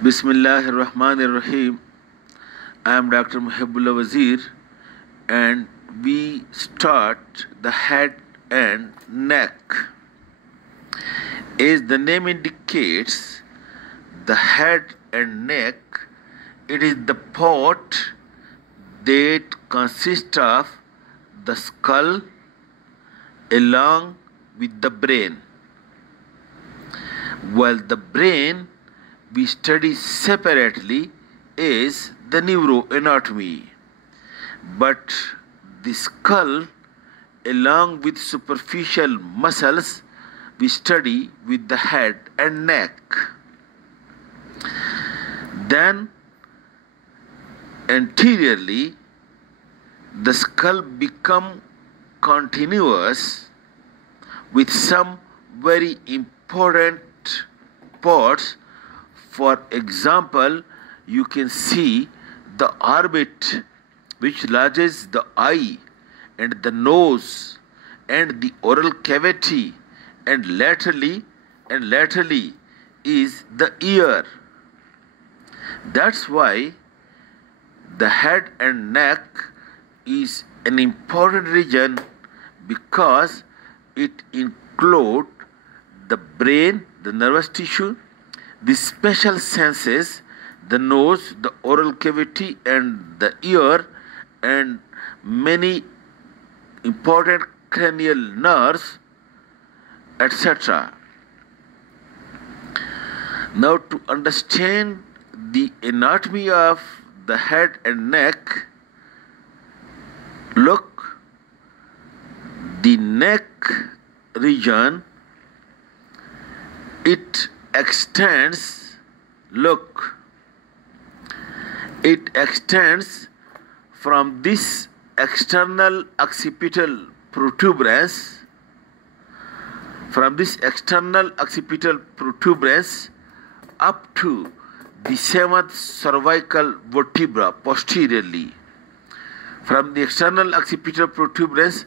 Bismillahir Rahmanir Rahim. I am Dr. Mohibullah Wazir, and we start the head and neck. As the name indicates, the head and neck, it is the part that consists of the skull along with the brain. While the brain we study separately is the neuroanatomy, but the skull along with superficial muscles we study with the head and neck. Then anteriorly the skull become continuous with some very important parts. For example, you can see the orbit which lodges the eye and the nose and the oral cavity, and laterally is the ear. That's why the head and neck is an important region, because it includes the brain, the nervous tissue, the special senses, the nose, the oral cavity, and the ear, and many important cranial nerves, etc. Now, to understand the anatomy of the head and neck, look, the neck region, it extends from this external occipital protuberance, up to the seventh cervical vertebra posteriorly. From the external occipital protuberance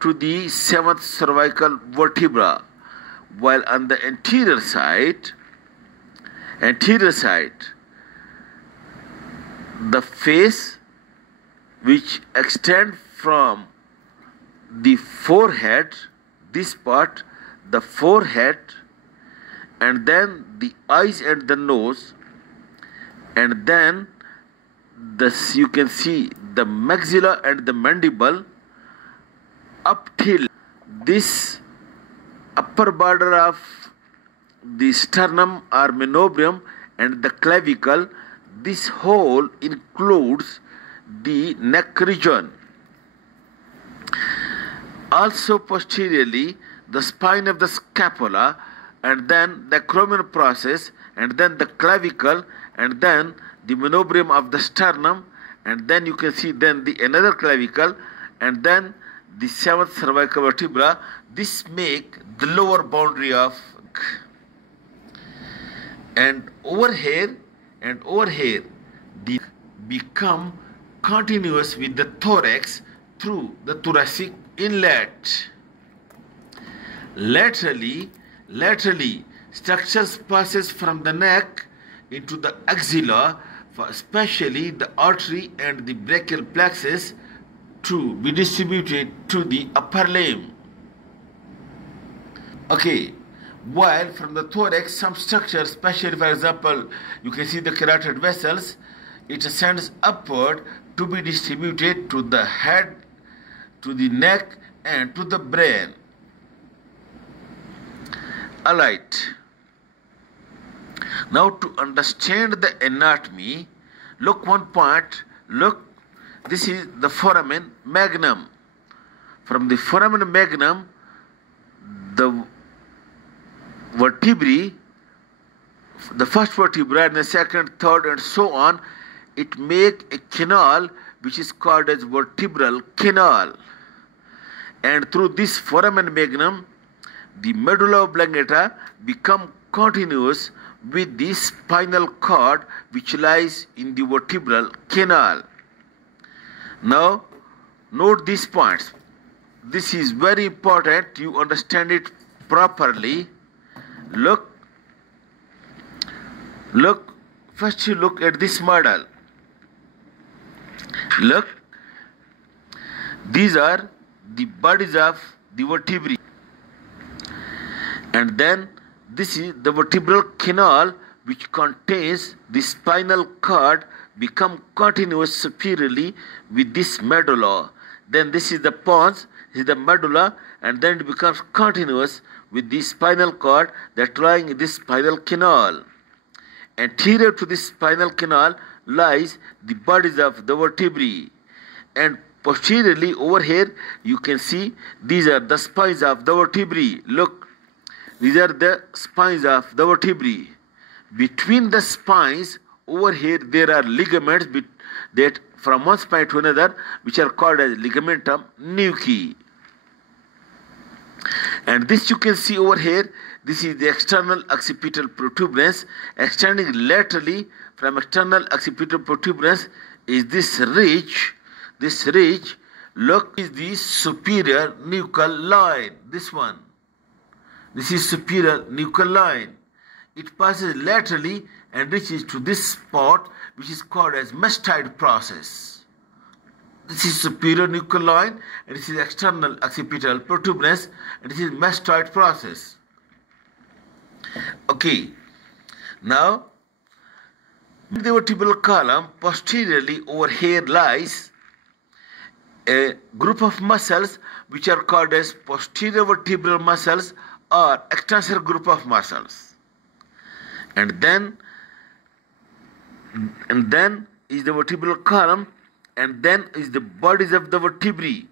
to the seventh cervical vertebra, while on the anterior side, the face which extends from the forehead, this part, the forehead, and then the eyes and the nose, and then this, you can see the maxilla and the mandible up till this upper border of the sternum or manubrium and the clavicle. This whole includes the neck region. Also posteriorly, the spine of the scapula, and then the acromion process, and then the clavicle, and then the manubrium of the sternum, and then you can see then the another clavicle, and then the seventh cervical vertebra. This make the lower boundary of, and over here they become continuous with the thorax through the thoracic inlet. Laterally structures passes from the neck into the axilla, especially the artery and the brachial plexus, to be distributed to the upper limb. Okay, while from the thorax some structures, especially for example you can see the carotid vessels, it ascends upward to be distributed to the head, to the neck, and to the brain. Alright, now to understand the anatomy, look one point, look, this is the foramen magnum. From the foramen magnum, the vertebrae, the first vertebra and the second, third, and so on, it make a canal which is called as vertebral canal. And through this foramen magnum, the medulla oblongata become continuous with the spinal cord which lies in the vertebral canal. Now, note these points. This is very important, you understand it properly. Look First you look at this model. Look, these are the bodies of the vertebrae. And then this is the vertebral canal which contains the spinal cord become continuous superiorly with this medulla. Then this is the pons, this is the medulla, and then it becomes continuous with the spinal cord that lying in this spinal canal. Anterior to this spinal canal lies the bodies of the vertebrae. And posteriorly over here you can see these are the spines of the vertebrae. Look, these are the spines of the vertebrae. Between the spines over here there are ligaments that from one spine to another which are called as ligamentum nuchae. And this you can see over here, this is the external occipital protuberance. Extending laterally from external occipital protuberance is this ridge. This ridge, look, is the superior nuchal line. This one. This is superior nuchal line. It passes laterally and reaches to this spot which is called as mastoid process. This is superior nuchal line and this is external occipital protuberance and this is mastoid process. Okay, now in the vertebral column posteriorly over here lies a group of muscles which are called as posterior vertebral muscles or extensor group of muscles. And then is the vertebral column, and then is the bodies of the vertebrae.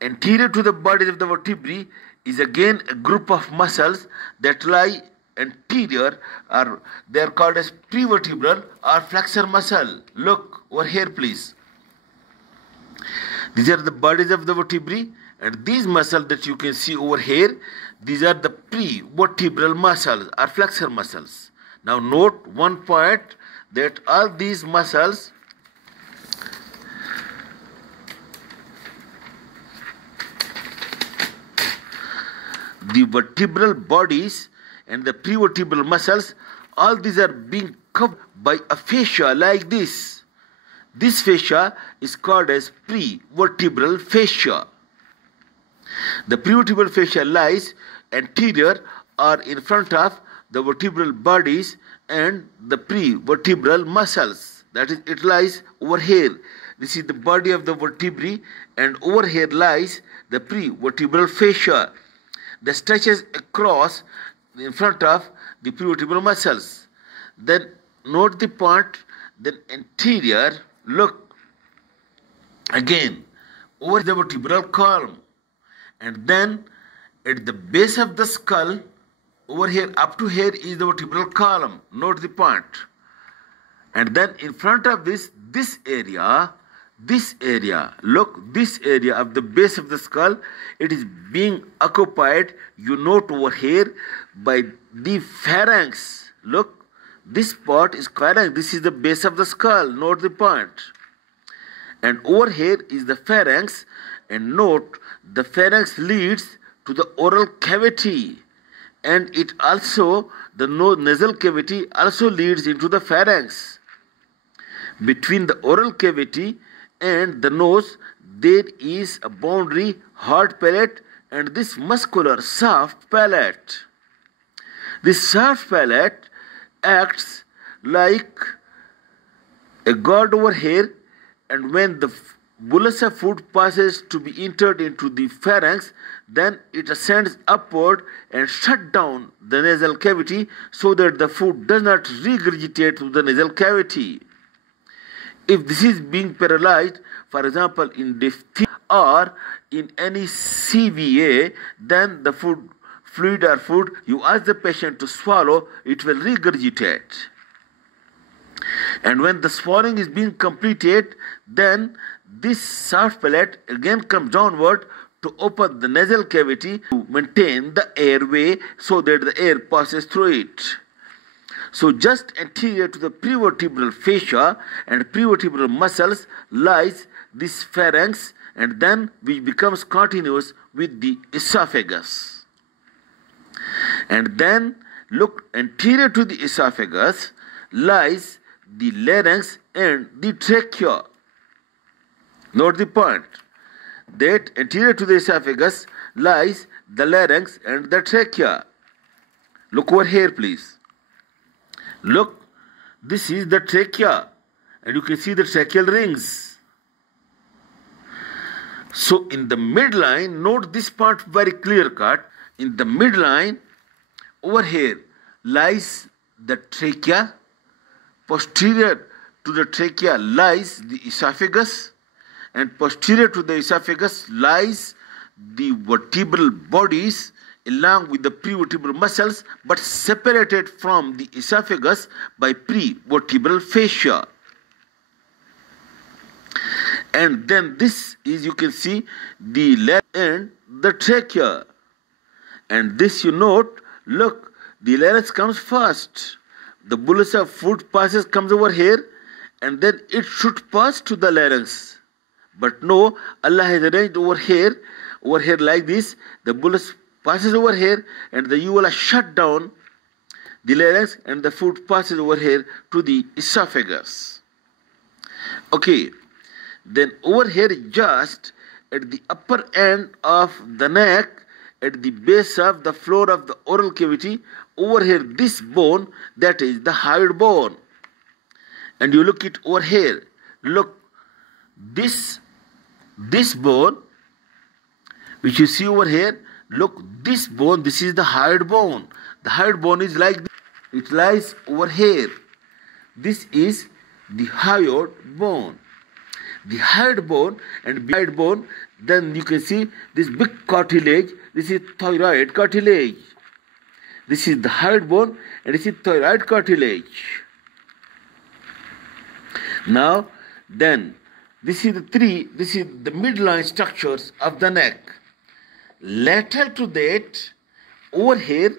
Anterior to the bodies of the vertebrae is again a group of muscles that lie anterior, or they are called as prevertebral or flexor muscle. Look over here please. These are the bodies of the vertebrae, and these muscles that you can see over here, these are the prevertebral muscles or flexor muscles. Now note one point, that all these muscles the vertebral bodies and the prevertebral muscles, all these are being covered by a fascia like this. This fascia is called as prevertebral fascia. The prevertebral fascia lies anterior or in front of the vertebral bodies and the prevertebral muscles. That is, it lies over here. This is the body of the vertebrae, and over here lies the prevertebral fascia that stretches across in front of the prevertebral muscles. Then note the point, then anterior, look, again, over the vertebral column, and then at the base of the skull, over here up to here is the vertebral column. Note the point. And then in front of this area, look, this area of the base of the skull, it is being occupied, you note over here, by the pharynx. Look, this part is pharynx. This is the base of the skull. Note the point. And over here is the pharynx, and note the pharynx leads to the oral cavity, and it also, the nasal cavity also leads into the pharynx. Between the oral cavity and the nose there is a boundary hard palate and this muscular soft palate. This soft palate acts like a guard over here, and when the bolus of food passes to be entered into the pharynx, then it ascends upward and shut down the nasal cavity so that the food does not regurgitate through the nasal cavity. If this is being paralyzed, for example in diphtheria or in any CVA, then the food you ask the patient to swallow, it will regurgitate. And when the swallowing is being completed, then this soft palate again comes downward to open the nasal cavity to maintain the airway so that the air passes through it. So just anterior to the prevertebral fascia and prevertebral muscles lies this pharynx, and then which becomes continuous with the esophagus. And then look, anterior to the esophagus lies the larynx and the trachea. Note the point that anterior to the esophagus lies the larynx and the trachea. Look over here, please. Look, this is the trachea, and you can see the tracheal rings. So in the midline, note this part very clear cut. In the midline, over here lies the trachea. Posterior to the trachea lies the esophagus, and posterior to the esophagus lies the vertebral bodies along with the prevertebral muscles, but separated from the esophagus by prevertebral fascia. And then this is, you can see, the larynx and the trachea. And this you note, look, the larynx comes first. The bolus of food comes over here, and then it should pass to the larynx. But no, Allah has arranged over here like this. The bolus passes over here, and the uvula shut down the larynx, and the food passes over here to the esophagus. Okay, then over here, just at the upper end of the neck, at the base of the floor of the oral cavity, over here, this bone, that is the hyoid bone. And you look it over here. Look, this bone, which you see over here, look, this bone, this is the hyoid bone. The hyoid bone is like this. It lies over here. This is the hyoid bone. The hyoid bone and hyoid bone, then you can see this big cartilage. This is thyroid cartilage. This is the hyoid bone, and this is thyroid cartilage. Now, then, this is the midline structures of the neck. Lateral to that, over here,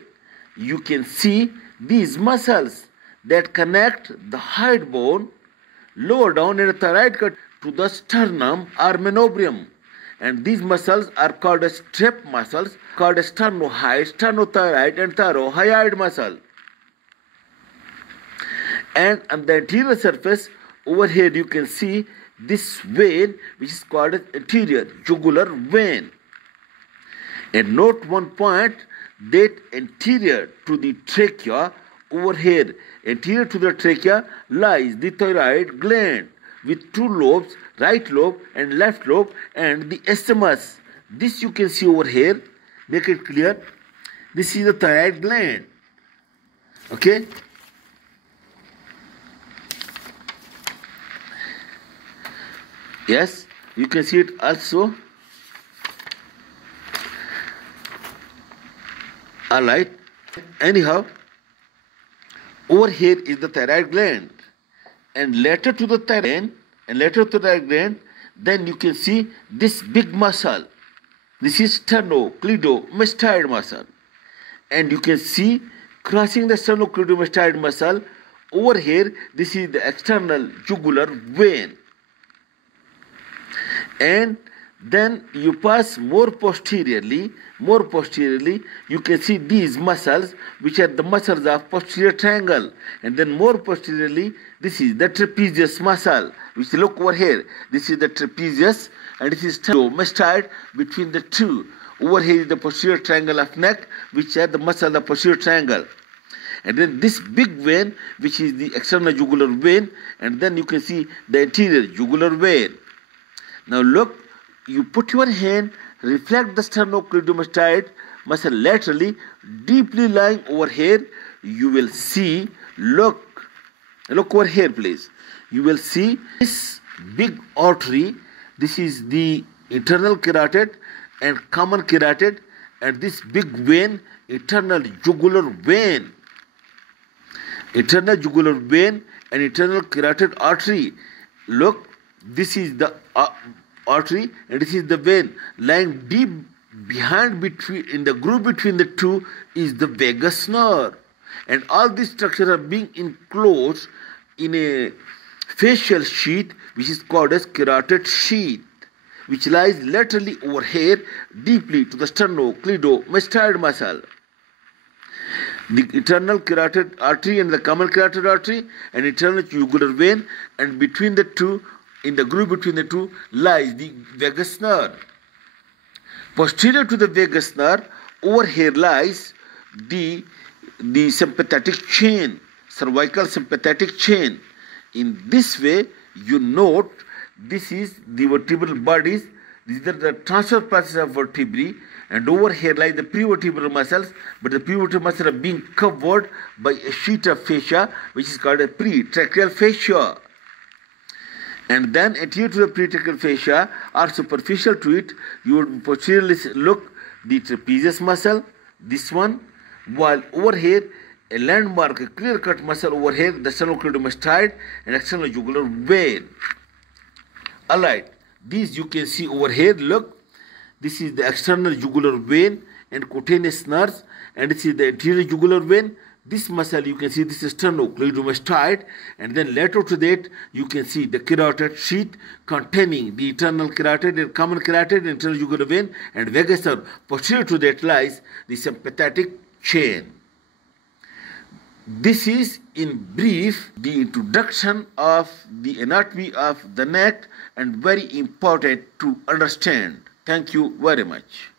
you can see these muscles that connect the hyoid bone lower down in the thyroid cut to the sternum or manubrium. And these muscles are called as strap muscles, called as sternohyoid, sternothyroid, and thyrohyoid muscle. And on the anterior surface, over here you can see this vein, which is called as anterior jugular vein. And note one point, that anterior to the trachea, over here, anterior to the trachea lies the thyroid gland with two lobes, right lobe and left lobe, and the isthmus. This you can see over here. Make it clear. This is the thyroid gland. Okay? Yes, you can see it also. Alright. Anyhow, over here is the thyroid gland. And later to the thyroid gland, then you can see this big muscle. This is sternocleidomastoid muscle. And you can see crossing the sternocleidomastoid muscle, over here, this is the external jugular vein. And then you pass more posteriorly, you can see these muscles, which are the muscles of posterior triangle. And then more posteriorly, this is the trapezius muscle, which look over here. This is the trapezius, and this is sternocleidomastoid between the two. Over here is the posterior triangle of neck, which are the muscle of the posterior triangle. And then this big vein, which is the external jugular vein, and then you can see the anterior jugular vein. Now look, you put your hand, reflect the sternocleidomastoid muscle laterally, deeply lying over here. You will see, look over here, please. You will see this big artery. This is the internal carotid and common carotid, and this big vein, internal jugular vein. Internal jugular vein and internal carotid artery. Look, this is the artery, and this is the vein. Lying deep behind, in the groove between the two, is the vagus nerve. And all these structures are being enclosed in a facial sheath, which is called as carotid sheath, which lies laterally over here, deeply to the sternocleidomastoid muscle. the internal carotid artery and the common carotid artery, and internal jugular vein, and between the two, in the groove between the two, lies the vagus nerve. Posterior to the vagus nerve, over here lies the sympathetic chain, cervical sympathetic chain. In this way, you note this is the vertebral bodies. These are the transverse passages of vertebrae, and over here lie the prevertebral muscles, but the prevertebral muscles are being covered by a sheet of fascia, which is called a pretracheal fascia. And then adhere to the pretracheal fascia or superficial to it, you would posteriorly look the trapezius muscle, this one, while over here a landmark, a clear-cut muscle over here, the sternocleidomastoid and external jugular vein. Alright, these you can see over here, look, this is the external jugular vein and cutaneous nerves, and this is the anterior jugular vein. This muscle you can see, this is sternocleidomastoid, and then lateral to that you can see the carotid sheath containing the internal carotid and common carotid, internal jugular vein, and vagus nerve. Posterior to that lies the sympathetic chain. This is in brief the introduction of the anatomy of the neck, and very important to understand. Thank you very much.